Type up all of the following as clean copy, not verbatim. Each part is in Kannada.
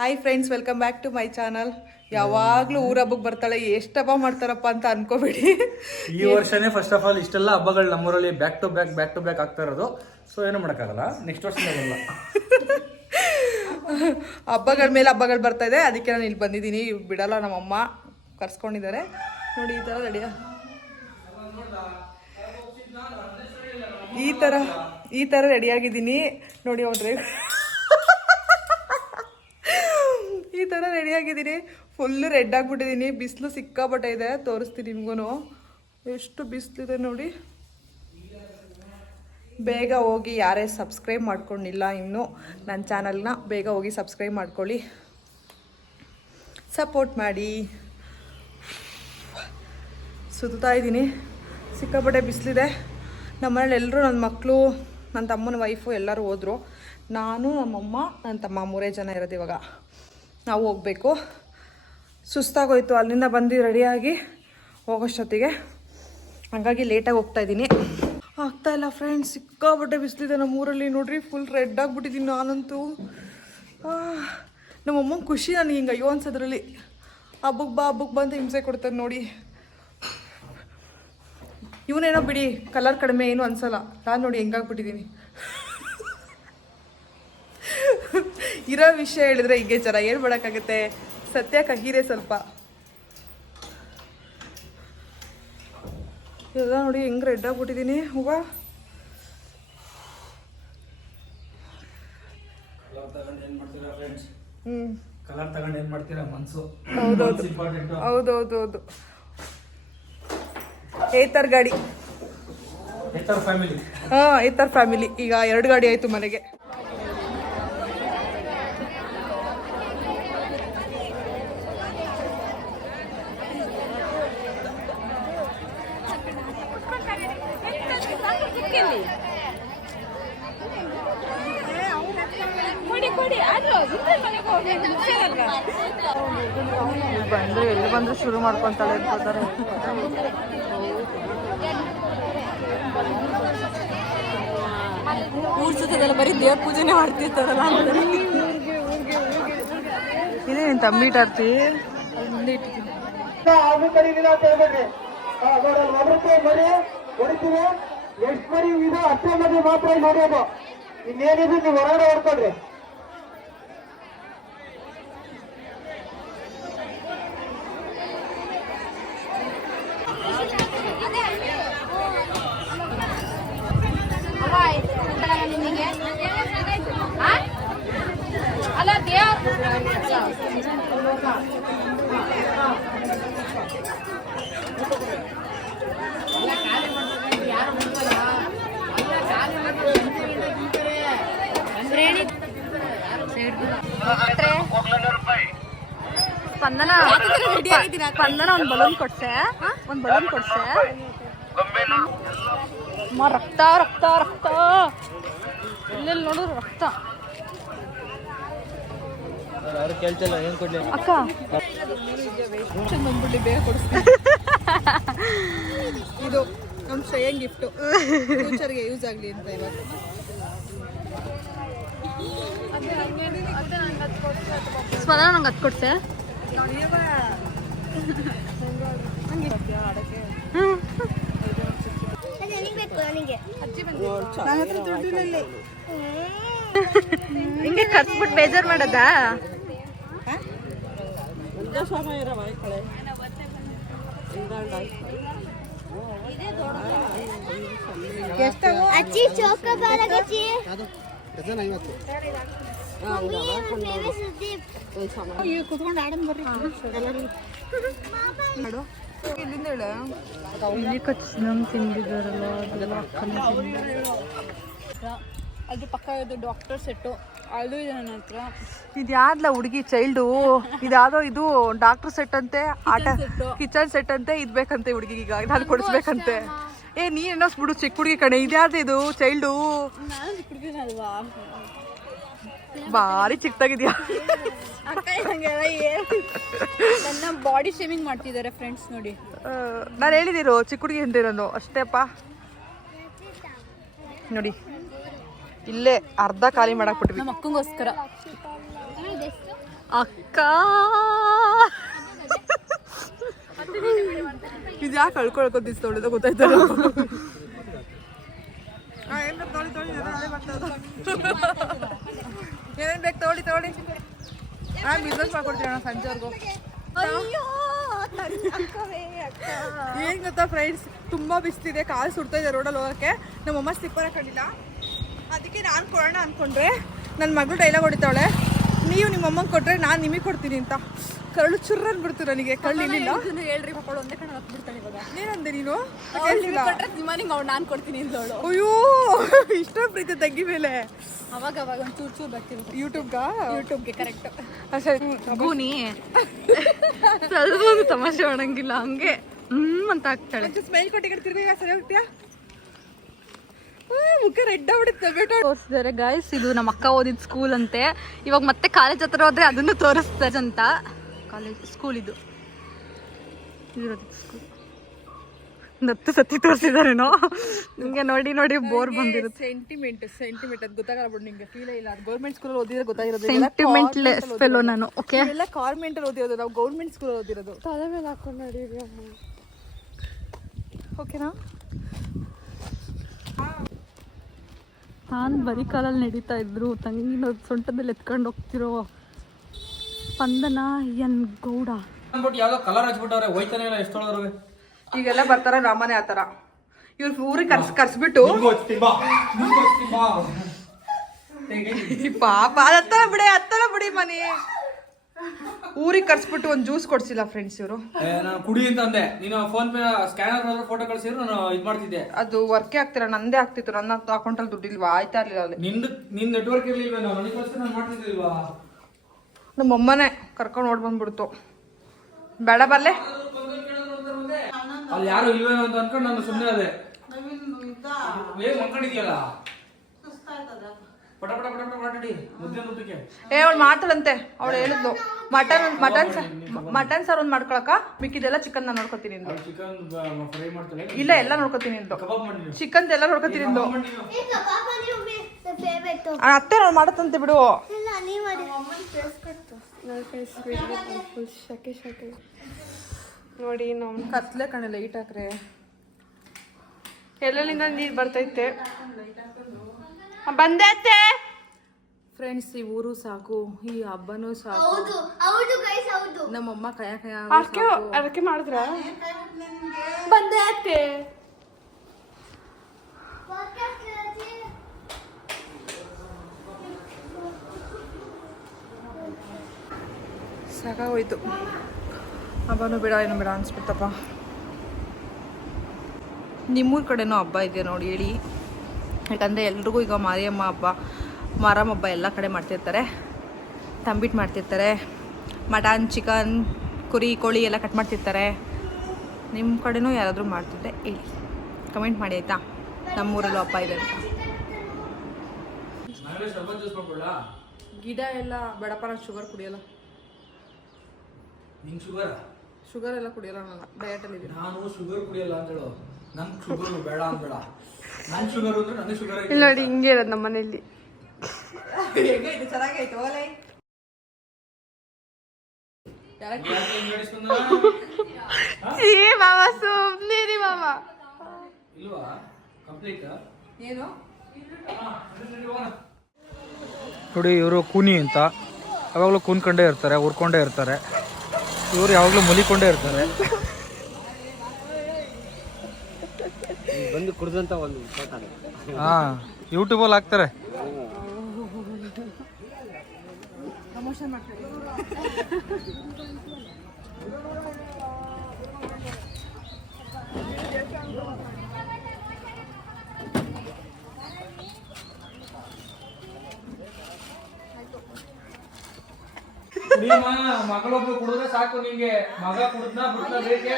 Hi friends, welcome back to my channel. ಯಾವಾಗಲೂ ಊರ ಹಬ್ಬಕ್ಕೆ ಬರ್ತಾಳೆ, ಎಷ್ಟು ಹಬ್ಬ ಮಾಡ್ತಾರಪ್ಪ ಅಂತ ಅನ್ಕೋಬೇಡಿ. ಈ ವರ್ಷನೇ ಫಸ್ಟ್ ಆಫ್ ಆಲ್ ಇಷ್ಟೆಲ್ಲ ಹಬ್ಬಗಳು ನಮ್ಮೂರಲ್ಲಿ ಬ್ಯಾಕ್ ಟು ಬ್ಯಾಕ್ ಆಗ್ತಾ ಇರೋದು. ಸೊ ಏನು ಮಾಡೋಕ್ಕಾಗಲ್ಲ, ನೆಕ್ಸ್ಟ್ ವರ್ಷ ಬರಲ್ಲ. ಹಬ್ಬಗಳ ಮೇಲೆ ಹಬ್ಬಗಳು ಬರ್ತಾ ಇದೆ, ಅದಕ್ಕೆ ನಾನು ಇಲ್ಲಿ ಬಂದಿದ್ದೀನಿ. ಬಿಡಲ್ಲ, ನಮ್ಮಮ್ಮ ಕರ್ಸ್ಕೊಂಡಿದ್ದಾರೆ ನೋಡಿ. ಈ ಥರ ರೆಡಿಯಾಗಿದ್ದೀನಿ ನೋಡಿ. ಅವ್ರೆ ಈ ಥರ ರೆಡಿಯಾಗಿದ್ದೀನಿ. Full red ಆಗಿಬಿಟ್ಟಿದ್ದೀನಿ. ಬಿಸಿಲು ಸಿಕ್ಕಾಪಟ್ಟೆ ಇದೆ, ತೋರಿಸ್ತೀನಿ ನಿಮಗೂ ಎಷ್ಟು ಬಿಸಿಲಿದೆ ನೋಡಿ. ಬೇಗ ಹೋಗಿ ಯಾರೇ ಸಬ್ಸ್ಕ್ರೈಬ್ ಮಾಡ್ಕೊಂಡಿಲ್ಲ ಇನ್ನೂ ನನ್ನ ಚಾನಲ್ನ, ಬೇಗ ಹೋಗಿ ಸಬ್ಸ್ಕ್ರೈಬ್ ಮಾಡ್ಕೊಳ್ಳಿ, ಸಪೋರ್ಟ್ ಮಾಡಿ. ಸುತ್ತಾ ಇದ್ದೀನಿ, ಸಿಕ್ಕಾಪಟ್ಟೆ ಬಿಸಿಲಿದೆ. ನಮ್ಮನೇಲಿ ಎಲ್ಲರೂ, ನನ್ನ ಮಕ್ಕಳು, ನನ್ನ ತಮ್ಮನ ವೈಫು ಎಲ್ಲರೂ ಹೋದರು. ನಾನು, ನಮ್ಮಮ್ಮ, ನನ್ನ ತಮ್ಮ 3 ಜನ ಇರೋದು. ಇವಾಗ ನಾವು ಹೋಗಬೇಕು. ಸುಸ್ತಾಗೋಯ್ತು ಅಲ್ಲಿಂದ ಬಂದು ರೆಡಿಯಾಗಿ ಹೋಗೋಷ್ಟೊತ್ತಿಗೆ, ಹಾಗಾಗಿ ಲೇಟಾಗಿ ಹೋಗ್ತಾಯಿದ್ದೀನಿ. ಆಗ್ತಾಯಿಲ್ಲ ಫ್ರೆಂಡ್ಸ್, ಸಿಕ್ಕಾಪಟ್ಟೆ ಬಿಸಿಲಿದೆ ನಮ್ಮೂರಲ್ಲಿ ನೋಡ್ರಿ. ಫುಲ್ ರೆಡ್ ಆಗಿಬಿಟ್ಟಿದ್ದೀನಿ ನಾನಂತೂ. ನಮ್ಮಮ್ಮಂಗೆ ಖುಷಿ ನನಗೆ ಹಿಂಗೆ ಅಯ್ಯೋ ಅನ್ಸೋದ್ರಲ್ಲಿ. ಹಬ್ಬಕ್ಕೆ ಬಾ ಅಂತ ಹಿಂಸೆ ಕೊಡ್ತಾರೆ ನೋಡಿ. ಇವನೇನೋ ಬಿಡಿ, ಕಲರ್ ಕಡಿಮೆ ಏನು ಅನ್ಸಲ್ಲ. ನಾನು ನೋಡಿ ಹೆಂಗಾಗ್ಬಿಟ್ಟಿದ್ದೀನಿ. ಇರೋ ವಿಷಯ ಹೇಳಿದ್ರೆ ಹೀಗೆ ಜನ ಏನು ಮಾಡೋಕ್ಕಾಗುತ್ತೆ. ಸತ್ಯ ಕಹೀರೆ ಸ್ವಲ್ಪ. ಎಲ್ಲ ನೋಡಿ ಹೆಂಗೆ ರೆಡ್ ಆಗಿಬಿಟ್ಟಿದ್ದೀನಿ. ಹೂವ ಕಲರ್ ತಗೊಂಡು ಏನು ಮಾಡ್ತೀರಾ, ಮನಸ್ಸು. ಹೌದೌದು. ಏತರ್ ಗಾಡಿ, ಏತರ್ ಫ್ಯಾಮಿಲಿ. ಈಗ 2 ಗಾಡಿ ಆಯಿತು ಮನೆಗೆ. ಬಂದು ಎಲ್ಲಿ ಬಂದು ಶುರು ಮಾಡ್ಕೊಂತಾಳೆ ಅನ್ಕೋತಾರೆ. ಊರ್ ಸುತ್ತದಲ್ಲ ಬರೀ ದೇವ್ರ ಪೂಜೆನೇ ಮಾಡ್ತಿರ್ತಾರಲ್ಲ. ಇದೇ ನಿನ್ ತಂಬಿಟ್ ಆರ್ತಿ ಹೊಡಿತೀವಿ. ಎಷ್ಟು ಮರಿ ಇದು ಅಷ್ಟೇ ಮರಿ ಮಾತ್ರ ನೋಡೋದು. ಇನ್ನೇನಿದ್ರು ನೀವು ಹೊರಗಡೆ ಹೊಡ್ಕೊಳ್ರಿ. ಸ್ಪಂದನ ಒಂದು ಬಲೂನ್ ಕೊಡ್ಸೆ. ರಕ್ತ ಎಲ್ಲೆಲ್ಲಿ ನೋಡಿದ್ರು ರಕ್ತ. ಅಕ್ಕ ಬಂದ್ಬಿಟ್ಟು ಬೇಗ ಕೊಡಿಸ್ತೀನಿ. ಇದು ನಮ್ಮ ಶ್ರೇಯನ್ ಗಿಫ್ಟು, ಫ್ಯೂಚರ್ಗೆ ಯೂಸ್ ಆಗಲಿ ಅಂತ. ಇವತ್ತು ಸ್ಪಂದನ ನಂಗೆ ಅದು ಕೊಡ್ಸೆ. ಹಿಂಗೆ ಕರ್ಸ್ಬಿಟ್ಟು ಬೇಜಾರು ಮಾಡದಾ? ಅಜ್ಜಿ ಚೌಕ ಬಾಲಗಜ್ಜಿ ಕುತ್ಕೊಂಡು ಆಡನ್ ಬರ್ರಿ. ಇಲ್ಲಿಂದ ಹೇಳ ಇಲ್ಲಿ ಕಚ್ಚಿನಂಗೆ ತಿಂದಿದ್ದಾರಲ್ಲ, ಅದೆಲ್ಲ ಅಕ್ಕನೇ ಅದ್ರ ಪಕ್ಕ ಇದು ಡಾಕ್ಟರ್ ಸೆಟ್ಟು ಅದು ಇದೆ ನನ್ನ ಹತ್ರ. ಇದು ಯಾವ್ದಲ್ಲ ಹುಡುಗಿ ಚೈಲ್ಡು, ಇದ್ಯಾವುದೋ ಇದು ಡಾಕ್ಟರ್ ಸೆಟ್ ಅಂತೆ, ಆಟ ಕಿಚನ್ ಸೆಟ್ ಅಂತೆ. ಇದು ಬೇಕಂತೆ ಹುಡುಗಿಗೆ, ಈಗ ನಾನು ಕೊಡಿಸ್ಬೇಕಂತೆ. ನೀನೇನೋ ಬಿಡು, ಚಿಕ್ಕ ಹುಡುಗಿ ಕಣೆ. ಇದ್ಯಾವ್ದು ಇದು ಚೈಲ್ಡು? ಭಾರಿ ಚಿಕ್ಕದಾಗಿದ್ಯಾ? ನನ್ನ ಬಾಡಿ ಶೇಮಿಂಗ್ ಮಾಡ್ತಿದ್ದಾರೆ ಫ್ರೆಂಡ್ಸ್ ನೋಡಿ. ನಾನು ಹೇಳಿದಿರು ಚಿಕ್ಕ ಹುಡುಗಿ ಅಂತ ನಾನು ಅಷ್ಟೇಪ್ಪ. ನೋಡಿ ಇಲ್ಲೇ ಅರ್ಧ ಖಾಲಿ ಮಾಡಾಕ್ಬಿಟ್ವಿ ನಮ್ಮ ಅಕ್ಕಂಗೋಸ್ಕರ. ಅಕ್ಕ ಇದು ಯಾಕೆ ಕಳ್ಕೊಳ್ಕೊತಿಸ್ತೊಳ್ಳಿದ ಗೊತ್ತಾಯ್ತಲ್ಲ. ಏನೇನು ಬೇಕು ತಗೊಳ್ಳಿ. ನಾನು ಬಿಸ್ನೆಸ್ ಮಾಡ್ಕೊಡ್ತೀನಿ ಸಂಜೆವರೆಗೂ. ಏನ್ ಗೊತ್ತಾ ಫ್ರೆಂಡ್ಸ್, ತುಂಬಾ ಬಿಸ್ತಿದೆ, ಕಾಲು ಸುಡ್ತಾ ಇದೆ ರೋಡಲ್ಲಿ ಹೋಗಕ್ಕೆ. ನಮ್ಮಮ್ಮ ಸ್ಲಿಪ್ಪರ್ ಹಾಕೊಂಡಿಲ್ಲ, ಅದಕ್ಕೆ ನಾನು ಕೊಡೋಣ ಅನ್ಕೊಂಡ್ರೆ ನನ್ನ ಮಗಳು ಡೈಲಾಗ್ ಹೊಡಿತಾವಳೆ, ನೀವು ನಿಮ್ಮಮ್ಮಂಗೆ ಕೊಟ್ರೆ ನಾನು ನಿಮಗೆ ಕೊಡ್ತೀನಿ ಅಂತ. ಕರಳು ಚುರ್ರ ಅಂದ್ಬಿಡ್ತು ನನಗೆ. ಕಳ್ಳು ಇಲ್ಲಿಲ್ಲ ಹೇಳ್ರಿ ಪಾಪ ಒಂದೇ ಕಡೆ ಹತ್ಬಿಡ್ತಾಳೆ ಇವಾಗ. ಏನಂದೆ ನೀನು? ನಾನು ಕೊಡ್ತೀನಿ ಅಂದವಳು. ಅಯ್ಯೋ ಇಷ್ಟ ಪ್ರೀತಿ ತಂಗಿ ಮೇಲೆ. ಅವಾಗ ಒಂದು ಚೂರು ಬರ್ತಿರುತ್ತೆ ಯೂಟ್ಯೂಬ್ಗೆ ಕರೆಕ್ಟ್. ಗೂನಿ ಸ್ವಲ್ಪ ಒಂದು ತಮಾಷೆ ಮಾಡಂಗಿಲ್ಲ, ಹಂಗೆ ಅಂತ ಆಗ್ತಾಳೆ. ಸ್ಮೈಲ್ ಕೊಟ್ಟಿಗೆ ತಿರ್ಗ ಸರಿ ಹೋಗ್ತೀಯಾ? ಮುಖ ರೆಡ್ ಆಗ್ಬಿಡುತ್ತೆ. ಬೇಟ ತೋರಿಸಿದ್ದಾರೆ ಗಾಯ್ಸ್, ಇದು ನಮ್ಮ ಅಕ್ಕ ಓದಿದ ಸ್ಕೂಲ್ ಅಂತೆ. ಇವಾಗ ಮತ್ತೆ ಕಾಲೇಜ್ ಹತ್ರ ಹೋದ್ರೆ ಅದನ್ನು ತೋರಿಸ್ತಾರೆ ಅಂತ. ಕಾಲೇಜ್ ಸ್ಕೂಲ್ ಇದು ಸ್ಕೂಲ್ 10 ಸತಿ ತೋರಿಸಿದಾರೇನೋ ನಿಂಗೆ. ನೋಡಿ ಬೋರ್ ಬಂದಿರುತ್ತೆ. ಸೆಂಟಿಮೆಂಟ್ ಅದು ಗೊತ್ತಾಗಲ್ಲ ಬಿಡು ನಿಂಗೆ. ಫೀಲ್ ಇಲ್ಲ. ಗೌರ್ಮೆಂಟ್ ಸ್ಕೂಲಲ್ಲಿ ಓದಿದ್ರೆ ಗೊತ್ತಾಗಿರೋದು. ಸೆಂಟಿಮೆಂಟ್ಲೆಸ್ ಫೆಲೋ ನಾನು. ಓಕೆ, ಎಲ್ಲ ಕಾನ್ವೆಂಟಲ್ಲಿ ಓದಿರೋದು, ನಾವು ಗೌರ್ಮೆಂಟ್ ಸ್ಕೂಲಲ್ಲಿ ಓದಿರೋದು. ತಲೆ ಮೇಲೆ ಹಾಕೊಂಡು ನಡೀರಿ. ಓಕೆನಾ? ನಾನು ಬರೀ ಕಾಲಲ್ಲಿ ನಡೀತಾ ಇದ್ರು, ತಂಗಿನ ಸೊಂಟದಲ್ಲಿ ಎತ್ಕೊಂಡು ಹೋಗ್ತಿರೋ ಸ್ಪಂದನ ಎನ್ ಗೌಡ ಅಂದ್ಬಿಟ್ಟು ಯಾವ್ದೋ ಕಲರ್ ಹಚ್ಬಿಟ್ಟವ್ರೆ, ಹೋಯ್ತಾನೆ ಇಲ್ಲ ಎಷ್ಟೊಳದ್ರವೆ. ಈಗೆಲ್ಲ ಬರ್ತಾರ ರಾಮನೇ ಆತರ. ಇವ್ರು ಊರಿಗೆ ಕರ್ಸ್ಬಿಟ್ಟು ಪಾಪ ಹತ್ತಲ ಬಿಡಿ ಮನೆ. ಊರಿಗೆ ಕರ್ಸ್ಬಿಟ್ಟು ಒಂದು ಜ್ಯೂಸ್ ಕೊಡ್ಸಿಲ್ಲ ಫ್ರೆಂಡ್ಸ್ ಇವರು. ನಾನು ಕುಡಿ ಅಂತ ಅಂದೆ, ನೀನು ಫೋನ್ ಪೇ ಸ್ಕ್ಯಾನರ್ ಫೋಟೋ ಕಳ್ಸಿದ್ರು ನಾನು ಇದು ಮಾಡ್ತಿದ್ದೆ. ಅದು ವರ್ಕೇ ಆಗ್ತಿಲ್ಲ, ನಂದೇ ಆಗ್ತಿತ್ತು. ನನ್ನ ಅಕೌಂಟಲ್ಲಿ ದುಡ್ಡಿಲ್ವಾ, ಆಯ್ತಾ ಇರ್ಲಿಲ್ಲ ಅಲ್ಲಿ. ನಿನ್ ನೆಟ್ವರ್ಕ್ ಇರ್ಲಿಲ್ವ? ನನಗೆ ಕಳ್ಸಿದ್ರೆ ನಾನು ಮಾಡ್ತಿದ್ದಿಲ್ವಾ? ನಮ್ಮ ಅಮ್ಮನೇ ಕರ್ಕೊಂಡು ಓಡ್ ಬಂದ್ಬಿಡ್ತು. ಬೇಡ ಬರ್ಲೆ ಅಲ್ಲಿ ಯಾರು ಇಲ್ವೇನೋ ಅಂತ ಅನ್ಕೊಂಡು ನಾನು ಸುಮ್ಮನೆ ಅದೇ. ಬೇಗ ಮಲ್ಕೊಂಡಿದ್ಯಲ್ಲ, ಪಟ ಪಟ ಪಟ ಪಟ ಮಾತಾಡಿ ಮುದ್ದೆ ಊಟಕ್ಕೆ. ಅವಳು ಮಾಡ್ತಾಳಂತೆ, ಅವಳು ಹೇಳಿದ್ಲು ಮಟನ್ ಸಾರು ಒಂದು ಮಾಡ್ಕೊಳಕ, ಮಿಕ್ಕಿದೆಲ್ಲ ಚಿಕನ್ ನಾನು ನೋಡ್ಕೊತೀನಿ ಇಂದು. ಚಿಕನ್ ಫ್ರೈ ಮಾಡ್ತಾಳೆ. ಇಲ್ಲ, ಎಲ್ಲ ನೋಡ್ಕೊತೀನಿ ಇಂದು. ಕಬಾಬ್ ಮಾಡಿ ಚಿಕನ್ ಎಲ್ಲ ನೋಡ್ಕೊತೀನಿ ಇಂದು. ಅತ್ತೆ ನಾವು ಮಾಡತ್ತಂತೆ ಬಿಡು. ನೋಡಿ ನಾವು ಕತ್ಲೆ ಕಣೆ ಲೈಟ್ ಹಾಕ್ರೆ ಎಲ್ಲೆಲ್ಲಿಂದ ನೀರು ಬರ್ತೈತೆ. ಬಂದೆ ಅತ್ತೆ. ಫ್ರೆಂಡ್ಸ್, ಈ ಊರು ಸಾಕು, ಈ ಹಬ್ಬನೂ ಸಾಕು. ನಮ್ಮಮ್ಮ ಕಯ ಅದಕ್ಕೆ ಮಾಡಿದ್ರ ಬಂದೆ ಅತ್ತೆ. ಸಾಕಾಗೋಯ್ತು. ಹಬ್ಬನೂ ಬೇಡ ಏನು ಬೇಡ ಅನ್ಸ್ಬಿಡ್ತಪ್ಪ. ನಿಮ್ಮೂರ ಕಡೆನೂ ಹಬ್ಬ ಇದೆಯಾ ನೋಡಿ ಹೇಳಿ. ಯಾಕಂದರೆ ಎಲ್ರಿಗೂ ಈಗ ಮಾರಿಯಮ್ಮ ಹಬ್ಬ, ಮಾರಮ್ಮ ಹಬ್ಬ ಎಲ್ಲ ಕಡೆ ಮಾಡ್ತಿರ್ತಾರೆ. ತಂಬಿಟ್ಟು ಮಾಡ್ತಿರ್ತಾರೆ, ಮಟನ್ ಚಿಕನ್ ಕುರಿ ಕೋಳಿ ಎಲ್ಲ ಕಟ್ ಮಾಡ್ತಿರ್ತಾರೆ. ನಿಮ್ಮ ಕಡೆನೂ ಯಾರಾದರೂ ಮಾಡ್ತಿದ್ದೆ ಹೇಳಿ, ಕಮೆಂಟ್ ಮಾಡಿ ಆಯಿತಾ. ನಮ್ಮೂರಲ್ಲೂ ಹಬ್ಬ ಇದೆ ಅಂತ. ಗಿಡ ಎಲ್ಲ ಬೇಡಪ್ಪ, ನಾನು ಶುಗರ್ ಕುಡಿಯಲ್ಲ. ನಿಂಗೆ ಶುಗರ್? ಶುಗರ್ ಎಲ್ಲ ಕುಡಿಯಲ್ಲ, ನಾನು ಡಯಟಲ್ಲಿ ಇದ್ದೀನಿ. ನಾನು ಶುಗರ್ ಕುಡಿಯಲ್ಲ ಅಂತ ಹೇಳು. ನಂಗೆ ಶುಗರ್ ಬೇಡ ಅಂದ್ಬೇಡ. ನನ್ ಶುಗರ್ ಅಂದ್ರೆ ನನಗೆ ಶುಗರ್ ಆಗಿದೆ. ಇಲ್ಲ ನೋಡಿ, ಹಿಂಗೆ ಇರೋದು ನಮ್ಮ ಮನೆಯಲ್ಲಿ. ಹೇಗೈತೆ? ಚೆನ್ನಾಗೈತೆ ಹೋಗಲೇ. ಮಾವ ಸುಮ್ಮನೆ ಮಾವ. ಇಲ್ವಾ ಕಂಪ್ಲೀಟ್ ಏನು ನೋಡಿ. ಇವರು ಕೂನಿ ಅಂತ ಯಾವಾಗಲೂ ಕೂನ್ಕೊಂಡೇ ಇರ್ತಾರೆ, ಉರ್ಕೊಂಡೇ ಇರ್ತಾರೆ. ಇವರು ಯಾವಾಗಲೂ ಮುಲಿಕೊಂಡೇ ಇರ್ತಾರೆ. ಬಂದು ಕುಡ್ದಂತ ಒಂದು ಹಾ, ಯೂಟ್ಯೂಬಲ್ಲಿ ಹಾಕ್ತಾರೆ. ಪ್ರಮೋಷನ್ ಮಾಡ್ತಾರೆ. ಮಗಳೊಬ್ರು ಕುಡಿದ್ರೆ ಸಾಕು ನಿಂಗೆ. ಮಗ ಕುಡಿದ್ನ ಬಿಡ್ತಾ ಬೇಕೆ?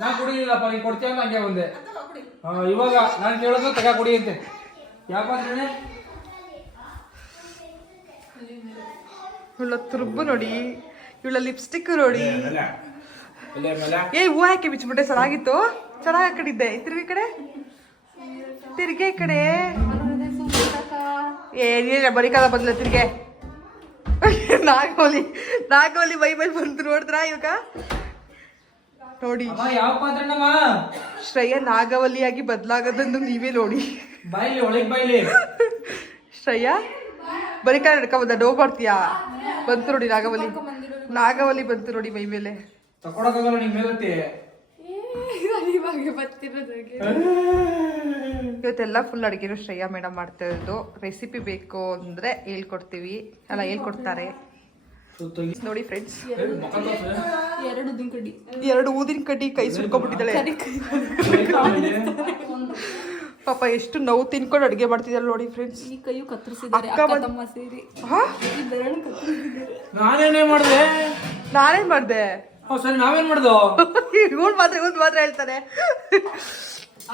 ನಾ ಕುಡಿಲಿಲ್ಲಪ್ಪ, ನೀನ್ ಕೊಡ್ತೀಯ ನಂಗೆ ಒಂದೆ. ಇವಾಗ ನಾನು ಕೇಳೋದು ತಗ ಕುಡಿ ಅಂತೆ. ಯಾಕಂದ್ರೆ ಇವಳ ತುರುಬು ನೋಡಿ, ಇವಳ ಲಿಪ್ಸ್ಟಿಕ್ ನೋಡಿ. ಹೂ ಹಾಕಿ ಬಿಚ್ಬಿಟ್ಟೆ. ಚೆನ್ನಾಗಿತ್ತು, ಚೆನ್ನಾಗಿ ಹಾಕೊಂಡಿದ್ದೆ. ತಿರುಗಿ ಕಡೆ, ತಿರ್ಗೆ ಈ ಕಡೆ. ಏನಿಲ್ಲ, ಬರೀ ಕಾಲ ಬದಲ ತಿರ್ಗೆ. ನಾಗವಲಿ ಬೈಬಲ್ ಬಂತು ನೋಡಿದ್ರ ಇವಾಗ ನೋಡಿ. ಯಾವ ಪಾತ್ರನಮ್ಮ ಶ್ರೇಯ ನಾಗವಲಿಯಾಗಿ ಬದಲಾಗೋದನ್ನು ನೀವೇ ನೋಡಿ. ಬಾಯ್ಲಿ ಒಳಗೆ ಬಾಯ್ಲಿ. ಶ್ರೇಯ ಬರೀ ಕಾಲ ನಡ್ಕೊಂಬಂದ ಡೋ ಮಾಡ್ತೀಯಾ? ಬಂತು ನೋಡಿ ನಾಗವಲಿ ಬಂತು ನೋಡಿ ಮೈ ಮೇಲೆ. ತಕೊಳಕಾಗಲ್ಲ ನಿಮ್ ಮೇಲತ್ತಿ. ಇವತ್ತೆಲ್ಲ ಫುಲ್ ಅಡುಗೆನೂ ಶ್ರೇಯಾ ಮೇಡಮ್ ಮಾಡ್ತಾ ಇರೋದು. ರೆಸಿಪಿ ಬೇಕು ಅಂದ್ರೆ ಹೇಳ್ಕೊಡ್ತಾರೆ ನೋಡಿ ಫ್ರೆಂಡ್ಸ್. 2 ಊದಿನ ಕಡ್ಡಿ ಕೈ ಸುಟ್ಕೊಂಡ್ಬಿಟ್ಟಿದ್ದಾಳೆ ಪಾಪ. ಎಷ್ಟು ನೋವು ತಿನ್ಕೊಂಡು ಅಡುಗೆ ಮಾಡ್ತಿದ್ದಾಳೆ ನೋಡಿ ಫ್ರೆಂಡ್ಸ್. ನಾನೇನ್ ಮಾಡ್ದೆ? ಸರಿ ನಾವೇನ್ ಮಾಡ್ದು? ಇವ್ನು ಮಾತ್ರ ಹೇಳ್ತಾನೆ.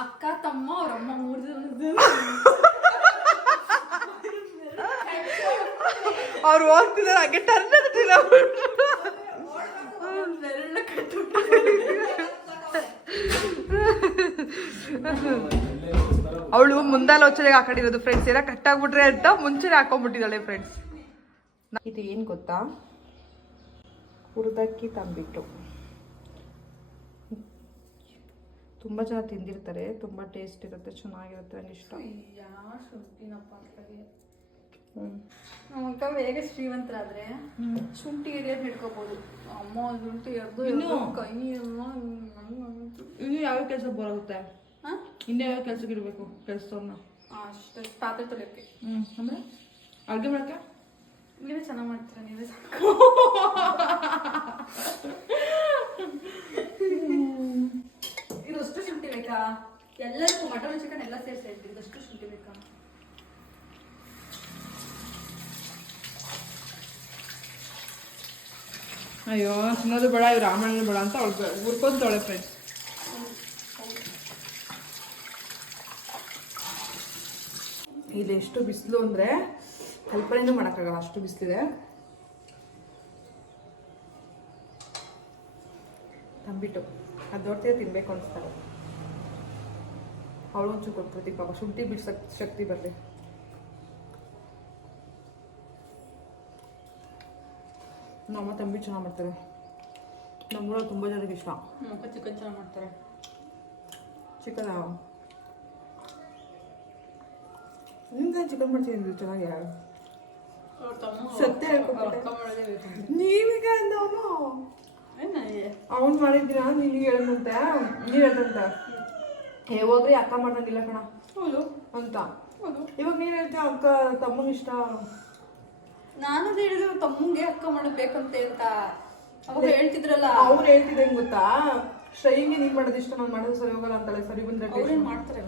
ಅಕ್ಕ ತಮ್ಮ ಅವ್ರ ಅಮ್ಮ 3 ಜನ ಅವ್ರು ಹೋಗ್ತಿದಾರೆ ಹಾಗೆ ಟರ್ನ್ ಆಗ್ತಿಲ್ಲ. ಅವಳು ಮುಂದಾಲೋಚನೆಗೆ ಹಾಕೊಂಡಿರೋದು ಫ್ರೆಂಡ್ಸ್. ಎಲ್ಲ ಕಟ್ಟಾಗ್ಬಿಟ್ರೆ ಅಂತ ಮುಂಚೆನೆ ಹಾಕೊಂಡ್ಬಿಟ್ಟಿದ್ದಾಳೆ ಫ್ರೆಂಡ್ಸ್. ಇದು ಏನು ಗೊತ್ತಾ? ಹುರಿದಕ್ಕಿ ತಂಬಿಟ್ಟು. ತುಂಬ ಜನ ತಿಂದಿರ್ತಾರೆ, ತುಂಬ ಟೇಸ್ಟ್ ಇರುತ್ತೆ, ಚೆನ್ನಾಗಿರುತ್ತೆ, ನನಗೆ ಇಷ್ಟ. ಹೇಗೆ ಶ್ರೀಮಂತರಾದ್ರೆ ಶುಂಠಿ ಹಿಡಿಯೋದು ಹಿಡ್ಕೋಬಹುದು. ಅಮ್ಮ ಶುಂಠಿ ಎರ್ದು ಕೈ ಇನ್ನು ಯಾವ ಕೆಲಸ ಬರುತ್ತೆ? ಇನ್ನೇ ಯಾವ ಕೆಲ್ಸಕ್ಕೆ ಇರಬೇಕು ಕೆಲಸದವ್ರನ್ನ? ಅಷ್ಟೇ ಪಾತ್ರೆ ತೊಳೆಯೋಕ್ಕೆ. ಅಂದರೆ ಅಡುಗೆ ಮಾಡೋಕ್ಕೆ ನೀವೇ ಚೆನ್ನಾಗಿ ಮಾಡ್ತೀರಾ. ನೀವೇ ಇದಷ್ಟು ಶುಂಠಿ ಬೇಕಾ? ಎಲ್ಲರಿಗೂ ಮಟನ್ ಚಿಕನ್ ಎಲ್ಲ ಸೇರಿಸಿ ಹೇಳ್ತೀವಿ. ಇದಷ್ಟು ಶುಂಠಿ ಬೇಕಾ? ಅಯ್ಯೋ ತಿನ್ನೋದು ಬೇಡ, ಇವ್ರು ರಾಮಣ್ಣ ಬೇಡ ಅಂತ ಅವಳು ಹುರ್ಕೊಂತಾಳೆ ಫ್ರೆಂಡ್ಸ್. ಇಲ್ಲಿ ಎಷ್ಟು ಬಿಸಿಲು ಅಂದರೆ ಕಲ್ಪನೆನೂ ಮಾಡೋಕ್ಕಾಗಲ್ಲ, ಅಷ್ಟು ಬಿಸಿಲಿದೆ. ತಂಬಿಟ್ಟು ಅದು ನೋಡ್ತೀವಿ ತಿನ್ಬೇಕು ಅನಿಸ್ತಾರೆ. ಅವಳು ಒಂಚೂರು ಕೊಟ್ಬಿಡ್ತೀವಿ ಪಾಪ, ಶುಂಠಿ ಬಿಡ್ಸೋಕ್ಕೆ ಶಕ್ತಿ ಬರಲಿ. ನಮ್ಮ ತಂಬಿ ಚೆನ್ನಾಗಿ ಮಾಡ್ತಾರೆ. ನಮ್ಮೂರಲ್ಲಿ ತುಂಬ ಜನಕ್ಕೆ ಇಷ್ಟ. ಚಿಕನ್ ಚೆನ್ನಾಗಿ ಮಾಡ್ತಾರೆ. ಚಿಕನ್ ನಿಮ್ಗೆ ಚಿಕನ್ ಮಾಡ್ತೀನಿ ಚೆನ್ನಾಗಿ. ಸತ್ಯ ನೀವೀಗ ಅವನು ಮಾಡಿದ್ದೀರಾ? ನಿನಗೆ ಹೇಳಂತೆ, ನೀನು ಹೇಳ್ದಂತೆ ಹೋಗ್ರಿ ಅಕ್ಕ ಮಾಡ್ದಂಗಿಲ್ಲ ಕಣ ಅಂತ. ಇವಾಗ ನೀನು ಹೇಳ್ತೀಯ ಅಕ್ಕ ತಮ್ಮನ ಇಷ್ಟ. ನಾನು ಹೇಳಿದ್ರು ತಮ್ಮಂಗೆ ಅಕ್ಕ ಮಾಡಬೇಕಂತ ಅಂತ ಅವ್ರು ಹೇಳ್ತಿದ್ರಲ್ಲ. ಅವ್ರು ಹೇಳ್ತಿದ್ದೆ ಹೆಂಗ್ ಗೊತ್ತಾ? ಶ್ರೈಗೆ ನೀನ್ ಮಾಡೋದು ಇಷ್ಟ, ನಾನು ಮಾಡೋದು ಸರಿ ಹೋಗಲ್ಲ ಅಂತಳೆ. ಸರಿ ಬಂದ್ರೆ ಮಾಡ್ತಾರೆ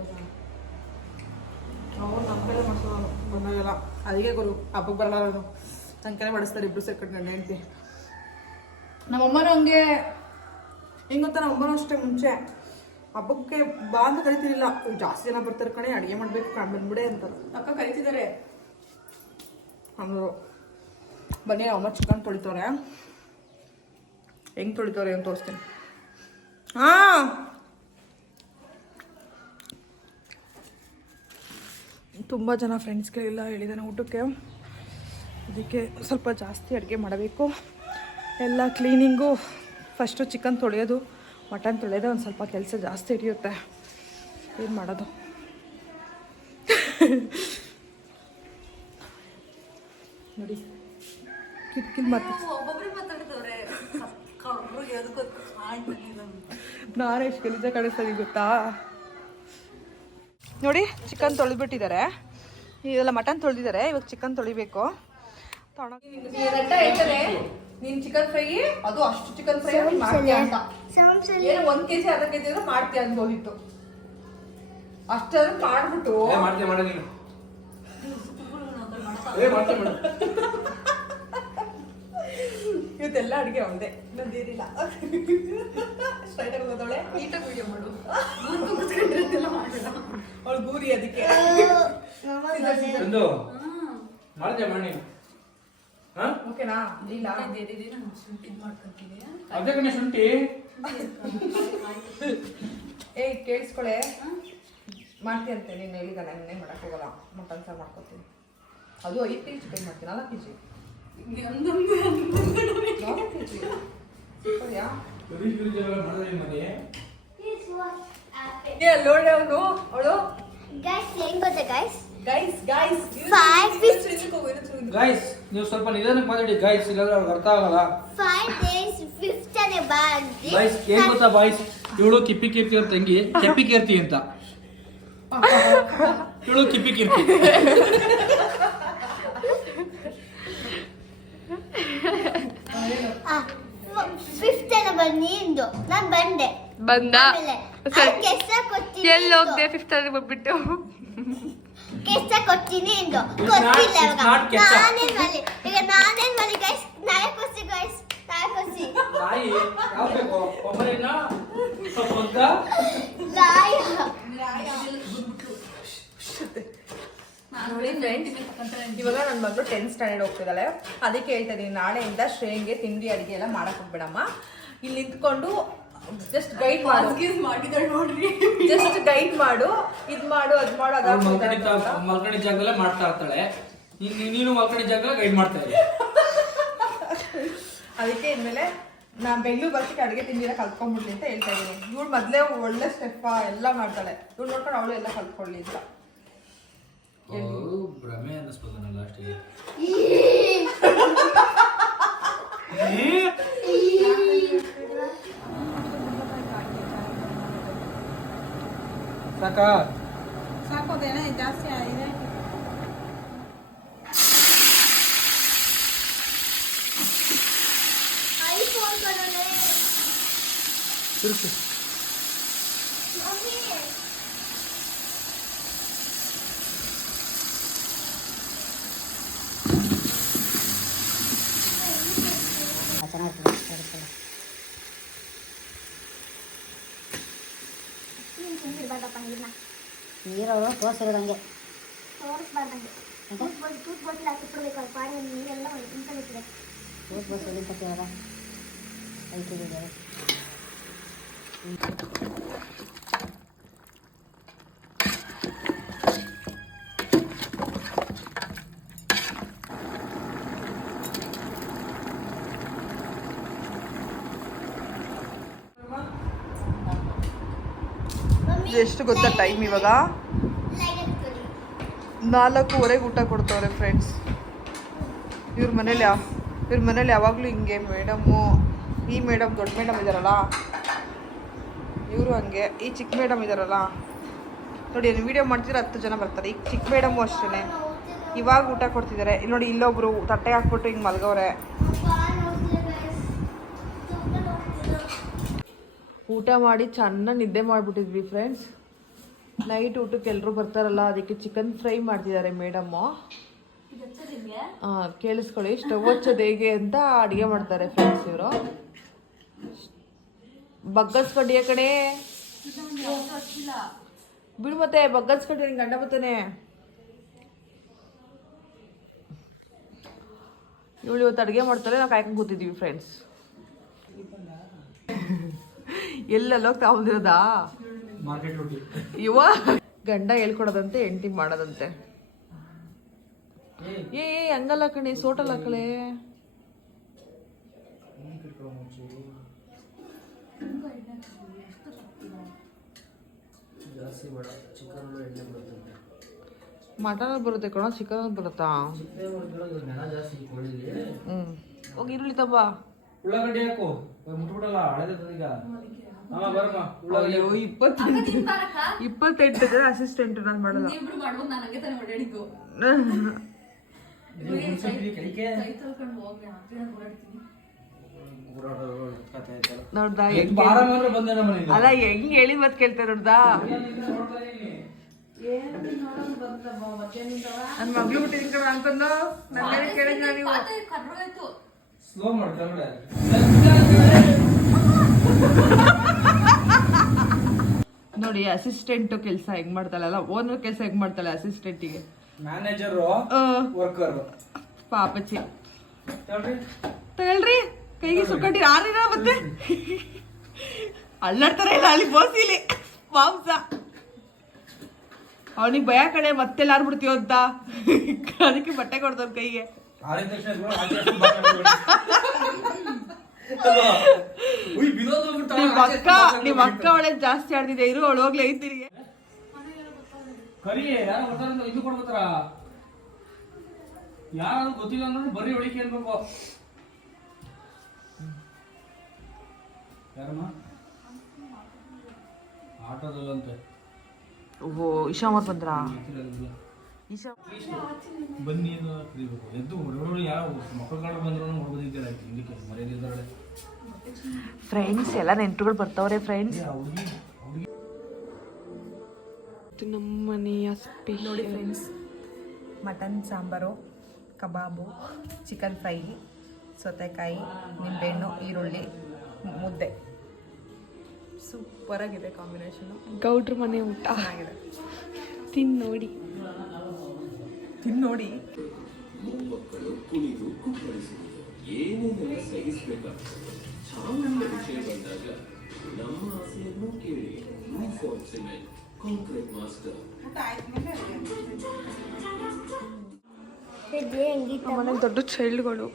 ಅವ್ರು ನಮ್ಮ ಕೈಲೇ ಮಾಡಿಸೋದು ಬಂದಾಗಲ್ಲ. ಅದಕ್ಕೆ ಗುರು ಹಬ್ಬಕ್ಕೆ ಬರಲ್ಲ. ನಾನು ನನ್ನ ಕೈಲೇ ಮಾಡಿಸ್ತಾರೆ ಇಬ್ರು ಸೇರ್ಕೊಂಡು ಗಂಡ ಹೆಂಡ್ತಿ. ನಮ್ಮಮ್ಮನೂ ಹಂಗೆ. ಹೆಂಗ್ ಗೊತ್ತಾ? ನಮ್ಮಮ್ಮನೂ ಅಷ್ಟೇ ಮುಂಚೆ ಹಬ್ಬಕ್ಕೆ ಬಾ ಅಂತ ಕರಿತಿರ್ಲಿಲ್ಲ. ಜಾಸ್ತಿ ಜನ ಬರ್ತಾರೆ ಕಣೆ, ಅಡುಗೆ ಮಾಡ್ಬೇಕು ಬಂದ್ಬಿಡೆ ಅಂತ ಅಕ್ಕ ಕರಿತಿದ್ದಾರೆ ಅಂದರು. ಬನ್ನಿ ಅಮ್ಮ ಚಿಕನ್ ತೊಳಿತವ್ರೆ. ಹೆಂಗೆ ತೊಳಿತವ್ರೆ ಅಂತ ತೋರಿಸ್ತೀನಿ. ಹಾಂ ತುಂಬ ಜನ ಫ್ರೆಂಡ್ಸ್ಗೆಲ್ಲ ಹೇಳಿದ್ದಾನೆ ಊಟಕ್ಕೆ. ಅದಕ್ಕೆ ಸ್ವಲ್ಪ ಜಾಸ್ತಿ ಅಡುಗೆ ಮಾಡಬೇಕು. ಎಲ್ಲ ಕ್ಲೀನಿಂಗು, ಫಸ್ಟು ಚಿಕನ್ ತೊಳೆಯೋದು, ಮಟನ್ ತೊಳೆಯೋದು ಒಂದು ಸ್ವಲ್ಪ ಕೆಲಸ ಜಾಸ್ತಿ ಹಿಡಿಯುತ್ತೆ. ಏನು ಮಾಡೋದು? ನೋಡಿ ಕಿತ್ಕಿಲ್ ಮಾತಾಡ್ತವ್ರೆ. ನಾನು ಎಷ್ಟು ಗಲೀಜ ಕಾಣಿಸ್ತೀನಿ ಗೊತ್ತಾ? ನೋಡಿ ಚಿಕನ್ ತೊಳೆದ್ಬಿಟ್ಟಿದ್ದಾರೆ. ಇದೆಲ್ಲ ಮಟನ್ ತೊಳೆದಿದ್ದಾರೆ. ಇವಾಗ ಚಿಕನ್ ತೊಳಿಬೇಕು. ನೀನು ಚಿಕನ್ ಫ್ರೈ, ಅದು ಅಷ್ಟು ಚಿಕನ್ ಫ್ರೈ ಮಾಡ್ತೀಯ ಅಂತ. 1 kg ಅರ್ಧ kg ಆದ್ರೂ ಮಾಡ್ತೀಯ ಅನ್ಬೋದಿತ್ತು. ಅಷ್ಟಾದ್ರೂ ಮಾಡ್ಬಿಟ್ಟು ಇವತ್ತೆಲ್ಲ ಅಡುಗೆ ಅವಳದೆ, ನಂದೇನಿಲ್ಲ. ಸ್ಟ್ರೈಟಾಗಿ ಓದೋಳೆ, ನೀಟಾಗಿ ವಿಡಿಯೋ ಮಾಡು. ಅವಳು ಗೂರಿ ಅದಕ್ಕೆ ಓಕೆನಾ? ಇಲ್ಲ ಶುಂಠಿ ಏಯ್ ಕೇಳಿಸ್ಕೊಳೆ, ಮಾಡ್ತೀಯಂತೆ. ನೀನು ಹೇಳಿದ ನಾನು ಮಾಡಕ್ ಹೋಗಲ್ಲ. ಮಟನ್ ಸಾರು ಮಾಡ್ಕೊತೀನಿ. ಅದು 5 kg ಚಿಕನ್ ಮಾಡ್ತೀನಿ, 4 kg. ನೋಡಿ ಅವನು ಅವಳು ಗೈಸ್ ಹೆಂಗ್ ಗೊತ್ತಾ ಗೈಸ್ ಗೈಸ್ ಗೈಸ್ ಗೈಸ್ ನೀವು ಸ್ವಲ್ಪ ನಿಧಾನಕ್ಕೆ ಮಾತಾಡಿ ಗೈಸ್, ಇಲ್ಲಾಂದ್ರೆ ಅವ್ರಿಗೆ ಅರ್ಥ ಆಗಲ್ಲ. 5 days 5th ನೇ ಬರ್ತ್ಡೇ ಗೈಸ್ ಏನ್ ಗೊತ್ತಾ ಬಾಯ್ಸ್, ಇವಳು ಕಿಪ್ಪಿ ಕೀರ್ತಿ ಅವ್ರ ತಂಗಿ, ಕೆಪ್ಪಿ ಕೀರ್ತಿ ಅಂತ. ಇವಳು ಕಿಪ್ಪಿ ಕೀರ್ತಿ. ಫಿಫ್ತ್ ನೇ ಬಂದು ನಾನು ಬಂದೆ ಬಂದ ಕೆಸ ಕೊಡ್ತೀನಿ ಎಲ್ಲಿ ಹೋಗ್ದೆ 5th ಅಲ್ಲಿ ಬಂದ್ಬಿಟ್ಟು ಕೆಸ ಕೊಡ್ತೀನಿ ಎಂದು It's ಕೊಟ್ಟಿಲ್ಲ not ಕೆಸ. ನಾನೇನ್ ಮಾಡಿ ಗೈಸ್ ನಾಳೆ ಕೊಡ್ಸಿ ಗೈಸ್ ನಾಳೆ ಕೊಡ್ಸಿ ನಾಯಿ ಯಾವ ಬೇಕು? ಒಬ್ಬರೇನಾ? ಮಗ್ಗ? ಲಾಯ ನೋಡಿ ಫ್ರೆಂಡ್ಸ್, ಇವಾಗ ನನ್ನ ಮಗಳು 10th ಸ್ಟ್ಯಾಂಡರ್ಡ್ ಹೋಗ್ತಿದ್ದಾಳೆ. ಅದಕ್ಕೆ ಹೇಳ್ತಾ ಇದೀನಿ, ನಾಳೆಯಿಂದ ಶ್ರೇಯಂಗೆ ತಿಂಡಿ ಅಡಿಗೆ ಎಲ್ಲ ಮಾಡಕ್ ಹೋಗ್ಬೇಡಮ್ಮ, ಇಲ್ಲಿ ನಿಂತ್ಕೊಂಡು ಜಸ್ಟ್ ಗೈಡ್ ಮಾಡು. ಜಸ್ಟ್ ಗೈಡ್ ಮಾಡು, ಇದ್ ಮಾಡು ಅದ್ ಮಾಡು ಅವ್ಳು ಮಲ್ಕಣಿ ಜಾಗದಲ್ಲೇ ಮಾಡ್ತಾ ಇರ್ತಾಳೆ, ನೀನು ಮಲ್ಕಣಿ ಜಾಗ ಗೈಡ್ ಮಾಡ್ತಾ ಇದ್ದೀಯ. ಅದಕ್ಕೆ ಇನ್ಮೇಲೆ ನಾನು ಬೆಂಗಳೂರು ಬರ್ತಿಕ್ಕೆ ಅಡುಗೆ ತಿಂಡಿ ಎಲ್ಲ ಕಲ್ತ್ಕೊಂಡ್ಬಿಡ್ಲಿ ಅಂತ ಹೇಳ್ತಾ ಇದೀನಿ. ಇವಳು ಮೊದಲೇ ಒಳ್ಳೆ ಸ್ಟೆಪ್ ಎಲ್ಲ ಮಾಡ್ತಾಳೆ, ಇವಳು ನೋಡ್ಕೊಂಡು ಅವಳು ಎಲ್ಲ ಕಲ್ತ್ಕೊಳ್ಳಿ ಅಂತ. ಭ್ರಮೆ ಅನ್ನಿಸ್ಬೋದು ಲಾಸ್ಟಿಗೆ. ಸಾಕಾ ಸಾಕೋದೇನ ಜಾಸ್ತಿ ಆಗಿದೆ. ಐಫೋನ್ ಬರೋಣ ತಿರುಗಿ. ನೀರವರು ತೋರಿಸಿರೋದಂಗೆ ತೋರಿಸ್ಬಾರ್ದಂಗೆ ತೂತ್ ಬೋಟ್ಲ್ ಹಾಕಿಬಿಡ್ಬೇಕು ಅದು ಪಾಡಿ ನೀರೆಲ್ಲ ಇಂತಲಿಟ್ಟಿದೆ ತೂತ್ ಬಸ್ ಎಲ್ಲಿ ಕಟ್ಟಿವಾಗ ಐತಿದ್ದಾರೆ. ಎಷ್ಟು ಗೊತ್ತಾ ಟೈಮ್ ಇವಾಗ? 4:15 ಊಟ ಕೊಡ್ತವ್ರೆ ಫ್ರೆಂಡ್ಸ್. ಇವ್ರ ಮನೇಲಿ ಯಾವಾಗಲೂ ಹಿಂಗೆ ಮೇಡಮ್ಮು, ಈ ಮೇಡಮ್ ದೊಡ್ಡ ಮೇಡಮ್ ಇದ್ದಾರಲ್ಲ ಇವರು ಹಂಗೆ, ಈ ಚಿಕ್ಕ ಮೇಡಮ್ ಇದ್ದಾರಲ್ಲ ನೋಡಿ, ವಿಡಿಯೋ ಮಾಡ್ತಿದ್ರೆ 10 ಜನ ಬರ್ತಾರೆ. ಈಗ ಚಿಕ್ಕ ಮೇಡಮು ಅಷ್ಟೇ ಇವಾಗ ಊಟ ಕೊಡ್ತಿದ್ದಾರೆ. ಇಲ್ಲಿ ನೋಡಿ, ಇಲ್ಲೊಬ್ರು ತಟ್ಟೆ ಹಾಕ್ಬಿಟ್ಟು ಹಿಂಗೆ ಮಲ್ಗವ್ರೆ. ಊಟ ಮಾಡಿ ಚೆನ್ನಾಗಿ ನಿದ್ದೆ ಮಾಡಿಬಿಟ್ಟಿದ್ವಿ ಫ್ರೆಂಡ್ಸ್. ನೈಟ್ ಊಟಕ್ಕೆ ಎಲ್ಲರೂ ಬರ್ತಾರಲ್ಲ, ಅದಕ್ಕೆ ಚಿಕನ್ ಫ್ರೈ ಮಾಡ್ತಿದ್ದಾರೆ ಮೇಡಮ್ಮು. ಕೇಳಿಸ್ಕೊಳ್ಳಿ, ಸ್ಟವ್ ಹಚ್ಚೋದು ಹೇಗೆ ಅಂತ ಅಡುಗೆ ಮಾಡ್ತಾರೆ ಫ್ರೆಂಡ್ಸ್ ಇವರು. ಬಗ್ಗಸ್ಕೊಂಡಿಯ ಕಡೆ ಬಿಡು, ಮತ್ತೆ ಬಗ್ಗಸ್ಕೊಂಡು ನಿಂಗೆ ಗಂಡ ಬರ್ತಾನೆ. ಇವಳು ಇವತ್ತು ಅಡುಗೆ ಮಾಡ್ತಾರೆ, ನಾವು ಕಾಯ್ಕೊಂಡು ಕೂತಿದ್ದೀವಿ ಫ್ರೆಂಡ್ಸ್. ಎಲ್ಲೆಲ್ಲ ತಗೊಂಡಿರೋದಾ ಇವ ಗಂಡ ಹೇಳ್ಕೊಡೋದಂತೆ, ಹೆಂಡತಿ ಮಾಡೋದಂತೆ. ಏ ಹಂಗಲ್ಲ ಕಣೆ, ಸೋಟಲ್ಲ ಕಳೆ. ಮಟನ್ ಬರುತ್ತೆ ಕಣ, ಚಿಕನ್ ಬರುತ್ತಾ? ಹೋಗಿ ಈರುಳ್ಳಿ ತಬ್ಬ, ಉಳ್ಳಾಗಡ್ಡಿ ಹಾಕು, ಮುಟ್ಬಿಡಲ್ಲ ಹಳೆದೀಗ. ಅಯ್ಯೋ 28 ಜನ ಅಸಿಸ್ಟೆಂಟ್, ನಾನು ಮಾಡಲ್ಲ. ನೋಡ್ದಾ ಅಲ್ಲ ಹೆಂಗ್ ಹೇಳಿ ಮತ್ ಕೇಳ್ತಾರೆ ನೋಡ್ದಾ. ನನ್ ಮಗ್ಳು ಬಿಟ್ಟಿದೀನಿ ಕಣ ಅಂತಂದು ನನ್ನ ಕೇಳಿದ ನೀವು. ಸ್ಲೋ ಮಾಡ್ತಾರೆ ನೋಡಿ, ಅಸಿಸ್ಟೆಂಟ್ ಕೆಲಸ ಹೆಂಗ್ ಮಾಡ್ತಾಳಲ್ಲ, ಓನರ್ ಕೆಲಸ ಹೆಂಗ್ ಮಾಡ್ತಾಳೆ ಅಸಿಸ್ಟೆಂಟಿಗೆ. ಮ್ಯಾನೇಜರು ವರ್ಕರ್ ಪಾಪಚ್ಚಿ ತಗೊಳ್ರಿ, ಕೈಗೆ ಸುಕ್ಕಟ್ಟಿ ಆರಿನ ಮತ್ತೆ ಅಳ್ಳಾಡ್ತಾರ ಇಲ್ಲ ಅಲ್ಲಿ ಬೋಸಿಲಿ ಮಾಂಸ. ಅವನಿಗೆ ಭಯ ಕಡೆ ಮತ್ತೆಲ್ಲ ಆರ್ಬಿಡ್ತೀವ ಅಂತ ಅದಕ್ಕೆ ಬಟ್ಟೆ ಕೊಡ್ತಾವ ಕೈಗೆ. ಆರಿದ ತಕ್ಷಣ ನಿಮ್ಮ ಅಕ್ಕ ಒಳ್ಳೆ ಜಾಸ್ತಿ ಆಡ್ತಿದೆ ಇರು ಅವಳು ಹೋಗ್ಲೇ ಐತಿರಿ ಕರಿ ಯಾರು ಬರ್ತಾರ ಇದು ಕೊಡ್ತಾರ ಯಾರು ಗೊತ್ತಿಲ್ಲ ಅಂದ್ರೆ ಬರೀ ಒಳಿಕೆ ಅನ್ಬೇಕು ಯಾರಮ್ಮ ಆಟೋದಲ್ಲಂತೆ ಓಹೋ ಇಶಾಮರ್ ಬಂದ್ರಾ ಇಶಾ ಬನ್ನಿ ಅಂತ ಕರಿಬೇಕು ಎದ್ದು ಹೊರಗಡೆ ಯಾವ ಮಕ್ಕಳು ಕಾಡ ಬಂದ್ರು ಹೊರಬಂದಿದ್ದೀರ ಇದಕ್ಕೆ ಮರ್ಯಾದಿದ್ದಾರೆ ಫ್ರೆಂಡ್ಸ್ ಎಲ್ಲ ನೆಂಟರುಗಳು ಬರ್ತಾವ್ರೆ ಫ್ರೆಂಡ್ಸ್ ನಮ್ಮನೆಯ ಸ್ಪೆಷಲ್ ನೋಡಿ ಫ್ರೆಂಡ್ಸ್ ಮಟನ್ ಸಾಂಬಾರು ಕಬಾಬು ಚಿಕನ್ ಫ್ರೈ ಸೌತೆಕಾಯಿ ನಿಂಬೆಹಣ್ಣು ಈರುಳ್ಳಿ ಮುದ್ದೆ ಸೂಪರಾಗಿದೆ ಕಾಂಬಿನೇಷನು ಗೌಡ್ರ ಮನೆ ಊಟ ಚೆನ್ನಾಗಿದೆ ತಿನ್ನೋಡಿ ಮಕ್ಕಳು ಕುಣಿದು ಕುಪ್ಪಳಿಸುವುದು ಏನೇನೆಲ್ಲ ಸಹಿಸಬೇಕಾಗ್ತದೆ ಚಾಮುಂಡಿ ವಿಷಯ ಬಂದಾಗ ನಮ್ಮ ಆಸೆಯನ್ನು ಕೇಳಿ ಯೂನಿಫಾರ್ಮ್ ಸಿಮೆಂಟ್ ಕಾಂಕ್ರೀಟ್ ಮಾಸ್ಟರ್ ಮನೇಲಿ ದೊಡ್ಡ ಚೈಲ್ಡ್ಗಳು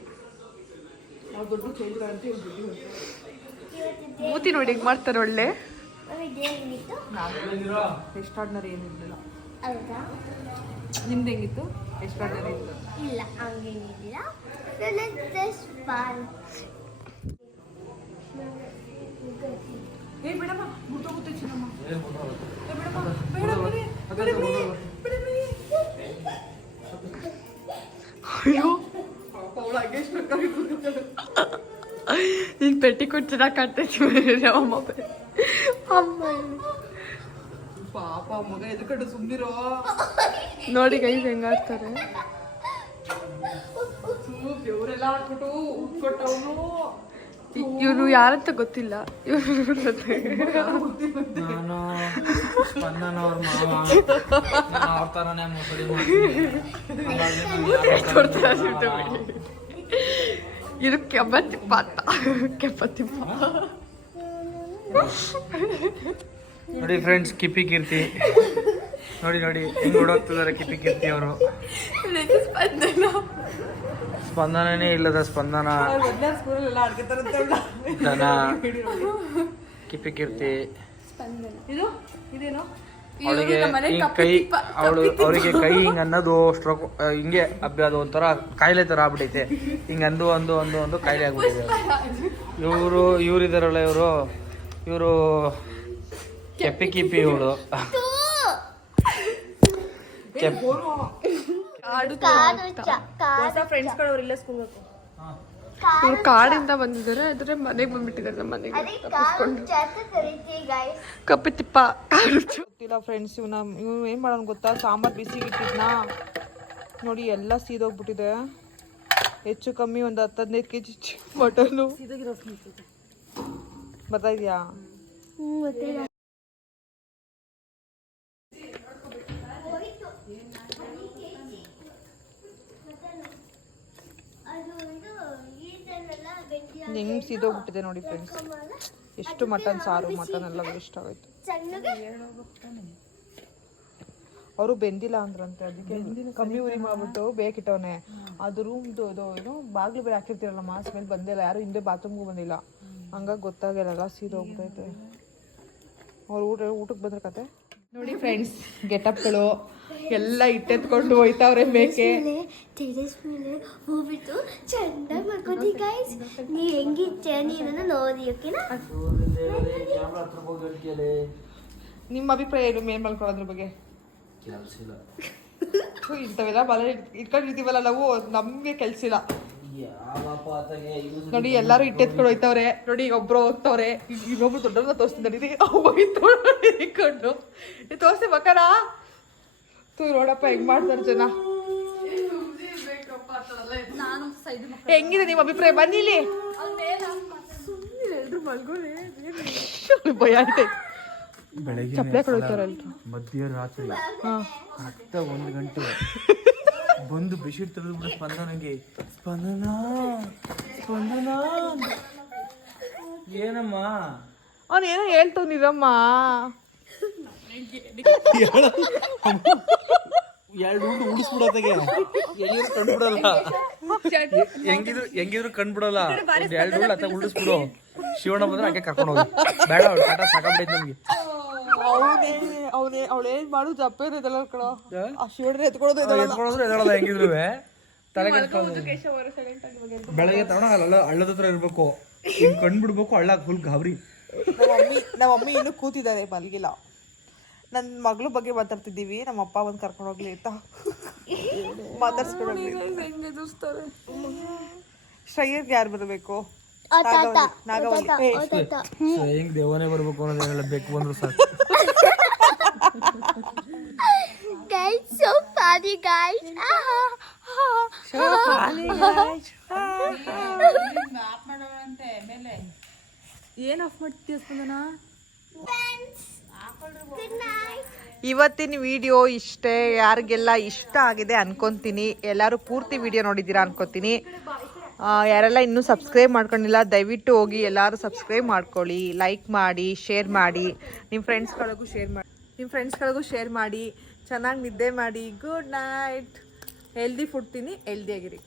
ಮೂತಿ ನೋಡಿ ಹೆಂಗೆ ಮಾಡ್ತಾರೆ ಒಳ್ಳೆ ಎಷ್ಟಾರ್ಡಿನರಿ ಏನಿರಲಿಲ್ಲ ನಿಮ್ದು ಹೆಂಗಿತ್ತು ಎಷ್ಟಾರ್ಡಿನರಿ ಇತ್ತು ಇಲ್ಲ ಹಂಗೇನಿಲ್ಲ ಏ ಬಿಡಮ್ಮ ಮುಟ್ಟೋಗುತ್ತೆ ಚಿನ್ನಮ್ಮ ಅಯ್ಯೋ ಅವಳು ಹಾಗೆ ಈಗ ಪೆಟ್ಟಿ ಕೊಟ್ಟು ಚೆನ್ನಾಗಿ ಕಾಣ್ತೈತಿ ಅಮ್ಮ ಪಾಪ ಮಗ ಎದ್ಕೊಂಡು ಸುಮ್ಮಿರೋ ನೋಡಿ ಗೈ ಹೆಂಗಾಡ್ತಾರೆ ಬೆವರೆಲ್ಲ ಆಡ್ಬಿಟ್ಟು ಉಟ್ಕೊಟ್ಟವನು ಇವ್ರು ಯಾರಂತ ಗೊತ್ತಿಲ್ಲ ನಾನು ಸ್ಪಂದನ ಅವ್ರ ಮಾವ ಅವ್ರ ಥರನೇ ಮೊಸಡಿ ಇದು ಕೆಂಪತ್ತಿಪ್ಪ ಅಂತ ಕೆಂಪತ್ತಿಪ್ಪ ನೋಡಿ ಫ್ರೆಂಡ್ಸ್ ಕಿಪ್ಪಿ ಕೀರ್ತಿ ನೋಡಿ ನೋಡಿ ಹೆಂಗ್ ಓಡೋಗ್ತಿದ್ದಾರೆ ಕಿಪ್ಪಿ ಕೀರ್ತಿ ಅವರು ಸ್ಪಂದನೇ ಇಲ್ಲದ ಸ್ಪಂದನ ದನ ಕಿಪ್ಪಿ ಕೀರ್ತಿ ಅವಳಿಗೆ ಕೈ ಅವರಿಗೆ ಕೈ ಹಿಂಗೆ ಅನ್ನೋದು ಸ್ಟ್ರೋಕ್ ಹಿಂಗೆ ಅದು ಒಂಥರ ಕಾಯಿಲೆ ಥರ ಆಗ್ಬಿಟ್ಟೈತೆ ಹಿಂಗೆ ಅಂದು ಅಂದು ಅಂದು ಅಂದು ಕಾಯಿಲೆ ಆಗ್ಬಿಟ್ಟಿದೆ ಇವರಿದಾರಲ್ಲ ಇವರು ಕೆಪ್ಪಿ ಕಿಪ್ಪಿ ಇವಳು ಇವ್ರು ಕಾಡಿಂದ ಬಂದಿದ್ದಾರೆ ಅದ್ರೆ ಮನೆಗೆ ಬಂದ್ಬಿಟ್ಟಿದ್ದಾರೆ ನಮ್ಮ ಮನೆಗೆ ಕಪ್ಪಿತಿಪ್ಪ ಗೊತ್ತಿಲ್ಲ ಫ್ರೆಂಡ್ಸ್ ಇವ್ನ ಏನ್ ಮಾಡೋಣ ಗೊತ್ತಾ ಸಾಂಬಾರ್ ಬಿಸಿಗೆ ಇಟ್ಟಿದ್ನಾ ನೋಡಿ ಎಲ್ಲ ಸೀದೋಗ್ಬಿಟ್ಟಿದೆ ಹೆಚ್ಚು ಕಮ್ಮಿ ಒಂದು 10-15 kg ಮಟನು ಬರ್ತಾ ಇದೆಯಾ ಹೆಂಗ್ ಸೀದೋಗ್ಬಿಟ್ಟಿದೆ ನೋಡಿ ಫ್ರೆಂಡ್ಸ್ ಎಷ್ಟು ಮಟನ್ ಸಾರು ಮಟನ್ ಎಲ್ಲ ವೇಸ್ಟ್ ಆಗೋಯ್ತು ಅವರು ಬೆಂದಿಲ್ಲ ಅಂದ್ರಂತೆ ಅದಕ್ಕೆ ಕಮ್ಮಿ ಉರಿ ಮಾಡ್ಬಿಟ್ಟು ಬೇಕಿಟ್ಟವನೆ ಅದು ರೂಮ್ದು ಏನು ಬಾಗ್ಲು ಬೇರೆ ಹಾಕಿರ್ತೀರಲ್ಲ ಸ್ಮೆಲ್ ಬಂದಿಲ್ಲ ಯಾರು ಹಿಂದೆ ಬಾತ್ರೂಮ್ಗೂ ಬಂದಿಲ್ಲ ಹಂಗಾಗಿ ಗೊತ್ತಾಗಿರಲ್ಲ ಸೀದೋಗ್ತೈತೆ ಅವ್ರು ಊಟಕ್ಕೆ ಬಂದ್ರ ಕತೆ ನೋಡಿ ಫ್ರೆಂಡ್ಸ್ ಗೆಟಪ್ಗಳು ಎಲ್ಲ ಇಟ್ಟೆತ್ಕೊಂಡು ಹೋಯ್ತಾವ್ರೆ ಮೇಕೆ ಟೆರೆಸ್ ಮೇಲೆ ಹೋಗ್ಬಿಟ್ಟು ಚೆನ್ನಾಗಿ ಮಾಡ್ಕೋತಿ ಗೈಸ್ ನೀ ಹೆಂಗಿತ್ತೆ ನೀವನ್ನ ನೋಡಿ ಓಕೆನಾ ನಿಮ್ಮ ಅಭಿಪ್ರಾಯ ಏನು ಮೇನ್ ಮಾಡ್ಕೊಳ್ಳೋದ್ರ ಬಗ್ಗೆ ಇಂಥವೆಲ್ಲ ಬಲ ಇಟ್ಕೊಂಡಿರ್ತೀವಲ್ಲ ನಾವು ನಮ್ಗೆ ಕೆಲ್ಸಿಲ್ಲ ನೋಡಿ ಎಲ್ಲಾರು ಇಟ್ಟೆತ್ಕೊಂಡು ಹೋಯ್ತವ್ರೆ ನೋಡಿ ಒಬ್ರು ಹೋಗ್ತವ್ರೆ ಇನ್ನೊಬ್ರು ದೊಡ್ಡವ್ರನ್ನ ತೋರಿಸ್ತೀನಿ ಹೋಗಿಕೊಂಡು ತೋರಿಸಿ ಮಕ್ಕಳ ನೋಡಪ್ಪ ಹೆಂಗ್ ಮಾಡ್ತಾರೆ ಜನ ಹೆಂಗಿದೆ ನಿಮ್ಮ ಅಭಿಪ್ರಾಯ ಬನ್ನಿ ಇಲ್ಲಿ ಭಯ ಆಯ್ತು ಬೆಳಗ್ಗೆ ಚಪ್ಪಲೆ ಕೊಡೋಯ್ತಾರಲ್ರು ಮಧ್ಯರಾತ್ರಿ ಕರೆಕ್ಟ್ 1 ಗಂಟೆ ಬಂದು ಬೆಡ್ಶೀಟ್ ತೆಗೆದ್ಬಿಟ್ಟು ಸ್ಪಂದನಗೆ ಸ್ಪಂದನ ಸ್ಪಂದನ ಏನಮ್ಮ ಅವನು ಏನೋ ಹೇಳ್ತಾವ್ ನಿರಮ್ಮ ಎರಡು ಉಂಡು ಉಳಿಸ್ಬಿಡೋತೆಗೆ ಹೆಂಗಿದ್ರು ಕಂಡ್ಬಿಡಲ್ಲ ಹೆಂಗಿದ್ರು ಕಂಡ್ಬಿಡಲ್ಲ ಒಂದ್ ಎರಡು ಉಳ್ಳು ಅತ್ತ ಉಳಿಸ್ಬಿಡು ಶಿವಣ್ಣ ಬಂದ್ರೆ ಆಕೆ ಕರ್ಕೊಂಡು ಹೋಗಿ ಬೇಡ ಅವ್ಳು ಕಾಟ ಸಾಕಾಗ್ಬಿಡೈತೆ ನಮ್ಗೆ ಅವಳೇನ್ ಮಾಡುದು ಅಪ್ಪ ಇರೋದಲ್ಲ ಕಣೋ ಆ ಶಿವಣ್ಣ ಎತ್ಕೊಳ್ಳೋದು ಎತ್ಕೊಳ್ಳೋದ್ರು ಎದಳಲ್ಲ ಹೆಂಗಿದ್ರು ತಲೆ ಕೆಡ್ಸ್ಕೊಳ್ಳೋದು ಬೆಳಗ್ಗೆ ತಗೊಂಡ ಹಳ್ಳದ ಹತ್ರ ಇರ್ಬೇಕು ಹಿಂಗ್ ಕಂಡ್ಬಿಡ್ಬೇಕು ಹಳ್ಳ ಫುಲ್ ಗಾಬರಿ. ನಮ್ಮಮ್ಮಿ ಇನ್ನೂ ಕೂತಿದ್ದಾರೆ ಮಲ್ಗಿಲ್ಲ. ನನ್ನ ಮಗಳ ಬಗ್ಗೆ ಮಾತಾಡ್ತಿದ್ದೀವಿ, ನಮ್ಮ ಅಪ್ಪ ಬಂದು ಕರ್ಕೊಂಡು ಹೋಗ್ಲಿ ಅಂತ ಮಾತಾಡ್ಸ್ಕೊಂಡೋಗ್ಲಿ. ಶ್ರೇಯರ್ಗೆ ಯಾರು ಬರಬೇಕು? ನಾಗವಲ್ಲಿ. ಹೆಂಗ್ ದೇವನೇ ಬರ್ಬೇಕು ಅನ್ನೋದೇನೆಲ್ಲ ಬೇಕು ಬಂದ್ರು ಸಾಕು. Guys, so funny, guys. ಏನ್ ಆಫ್ ಮಾಡ್ತೀಯ ಸ್ಪಂದನ? Good night. ಇವತ್ತಿನ ವಿಡಿಯೋ ಇಷ್ಟೇ. ಯಾರಿಗೆಲ್ಲ ಇಷ್ಟ ಆಗಿದೆ ಅನ್ಕೊಂತೀನಿ, ಎಲ್ಲರೂ ಪೂರ್ತಿ ವಿಡಿಯೋ ನೋಡಿದ್ದೀರಾ ಅನ್ಕೋತೀನಿ. ಯಾರೆಲ್ಲ ಇನ್ನೂ ಸಬ್ಸ್ಕ್ರೈಬ್ ಮಾಡ್ಕೊಂಡಿಲ್ಲ ದಯವಿಟ್ಟು ಹೋಗಿ ಎಲ್ಲರೂ ಸಬ್ಸ್ಕ್ರೈಬ್ ಮಾಡ್ಕೊಳ್ಳಿ, ಲೈಕ್ ಮಾಡಿ, ಶೇರ್ ಮಾಡಿ, ನಿಮ್ಮ ಫ್ರೆಂಡ್ಸ್ಗಳಿಗೂ ಶೇರ್ ಮಾಡಿ. ಚೆನ್ನಾಗಿ ನಿದ್ದೆ ಮಾಡಿ. Good night. ಹೆಲ್ದಿ ಫುಡ್ ತಿನ್ನಿ, ಹೆಲ್ದಿಯಾಗಿರಿ.